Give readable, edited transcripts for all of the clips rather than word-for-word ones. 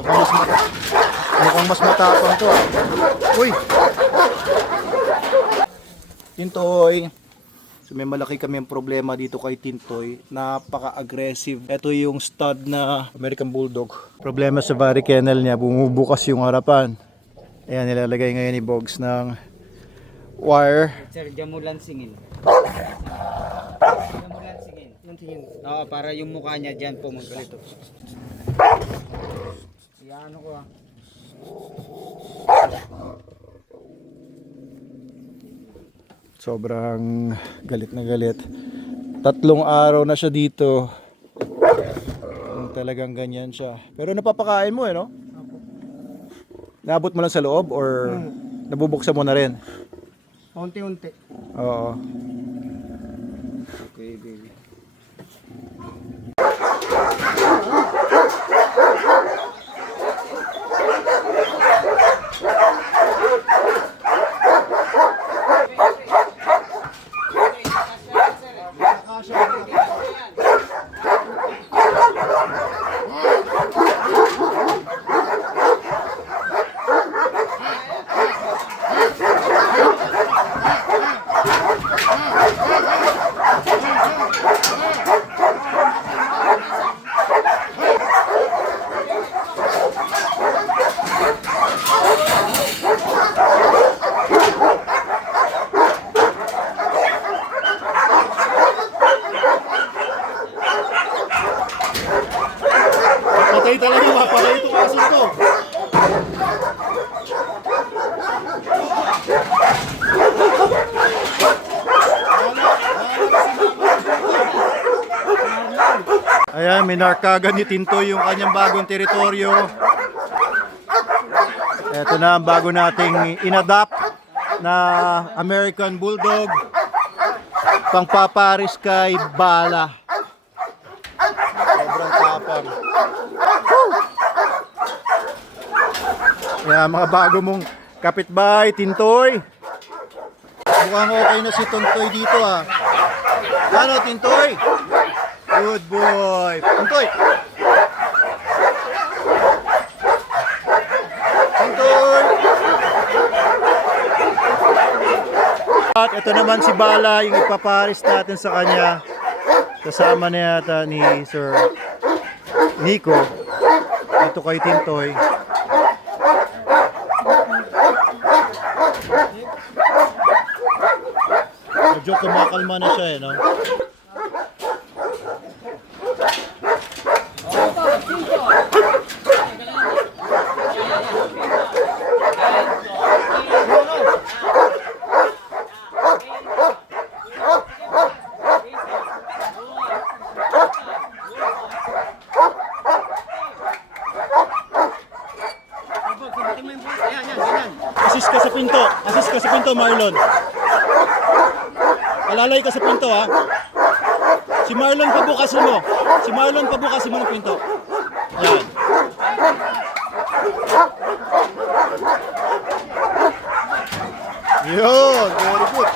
Mukhang mas matapang to. Uy! Tintoy. So may malaki kami ang problema dito kay Tintoy. Napaka-aggressive. Ito yung stud na American Bulldog. Problema sa body kennel niya, bumubukas yung harapan. Ayan, nilalagay ngayon ni Bogs ng wire. Sir, diyan mo lansingin. Diyan mo lansingin. Lansingin. Oo, para yung mukha niya diyan pumunta dito. Ano ko ah. Sobrang galit na galit. 3 araw na siya dito. Talagang ganyan siya. Pero napapakain mo no? Naabot mo lang sa loob or nabubuksan mo na rin? Unti-unti. Oo. Okay, baby. Patay talaga, mapatay itong aso to. Ayan, minarkagan ni Tintoy yung kanyang bagong teritoryo. Ito na ang bago nating inadapt na American Bulldog. Pangpaparis kay Bala. Sobrang tapang. Kaya mga bago mong kapitbahay, Tintoy. Mukhang okay na si Tintoy dito ah. Ano, Tintoy? Good boy. Tintoy! Tintoy! At ito naman si Bala, yung ipaparis natin sa kanya. Kasama na yata ni Sir Nico. Ito kay Tintoy. Medyo kumakalma na siya no? Assist ka sa pinto. Assist ka sa pinto, Marlon. Alalay ka sa pinto, ha. Si Marlon pabukasin mo. Si Marlon pabukasin mo ng pinto. Yan. Yun, very good.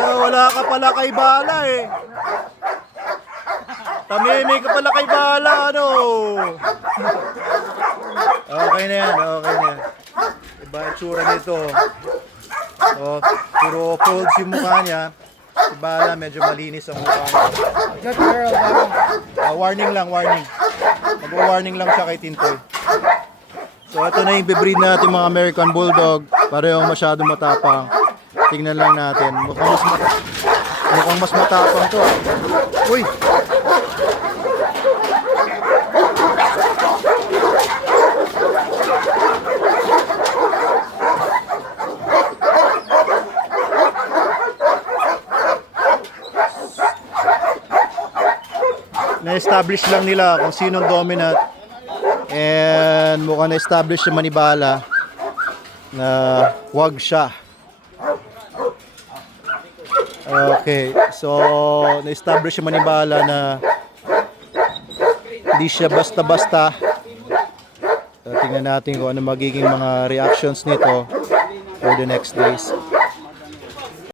Wala ka pala kay Bala eh. Tamimik ka pala kay Bala, ano? Okay na yan, okay na yan. Iba yung tsura nito. So, puro folds yung mukha niya. Si Bala medyo malinis ang mukha niya. Warning lang, warning. Mag-warning lang siya kay Tintoy. So ito na yung bibreed natin mga American Bulldog. Parehong masyado matapang. Tingnan lang natin. Mukhang mas matapang to. Uy! Na-establish lang nila kung sinong dominant. And mukhang na-establish yung Manibala na wag siya. Okay, so na-establish yung Manibala na hindi siya basta-basta. So, tingnan natin kung ano magiging mga reactions nito for the next days.